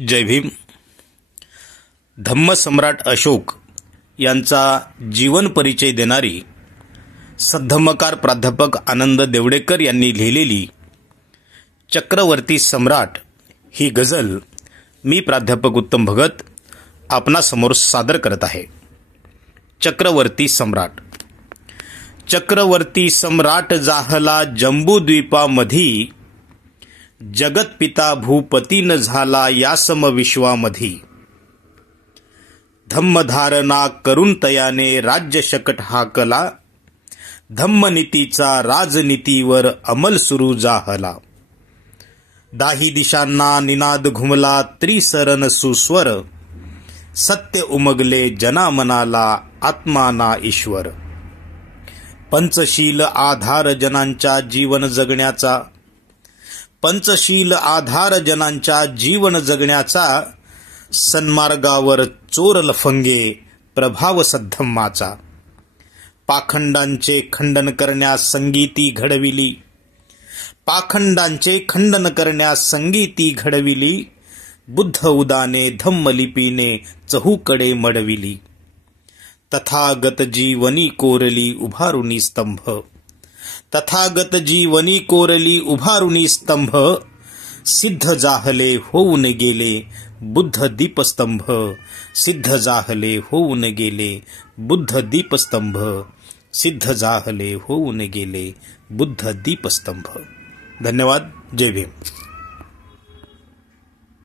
जय भीम. धम्मसम्राट अशोक यांचा जीवन परिचय देणारी सद्धम्मकार प्राध्यापक आनंद देवडेकर यांनी लिहिलेली चक्रवर्ती सम्राट ही गझल मी प्राध्यापक उत्तम भगत आपणासमोर सादर करत आहे. चक्रवर्ती सम्राट. चक्रवर्ती सम्राट जाहला जंबूद्वीपामधी, जगतपिता भूपतीन झाला या समविश्वामधी. धम्मधारणा करून तयाने राज्य शकट हाकला, धम्मनीतीचा राजनीतीवर अमल सुरू जाहला. दाही दिशांना निनाद घुमला त्रिसरण सुस्वर, सत्य उमगले जनामनाला आत्माना ईश्वर. पंचशील आधार जनांच्या जीवन जगण्याचा, पंचशील आधार जनांच्या जीवन जगण्याचा, सन्मार्गावर चोर लफंगे प्रभाव सद्धम्माचा. पाखंडांचे खंडन करण्यास संगीती घडविली, पाखंडांचे खंडन करण्यास संगीती घडविली. बुद्ध उदाने धम्मलिपीने चहूकडे मडविली. तथागत जीवनी कोरली उभारुनी स्तंभ, तथागत जीवनी कोरली उभारुनी स्तंभ. सिद्ध जाहले होऊन गेले बुद्ध दीपस्तंभ, सिद्ध जाहले होऊन गेले बुद्ध दीपस्तंभ, सिद्ध जाहले होऊन गेले बुद्ध दीपस्तंभ. धन्यवाद. जय भीम.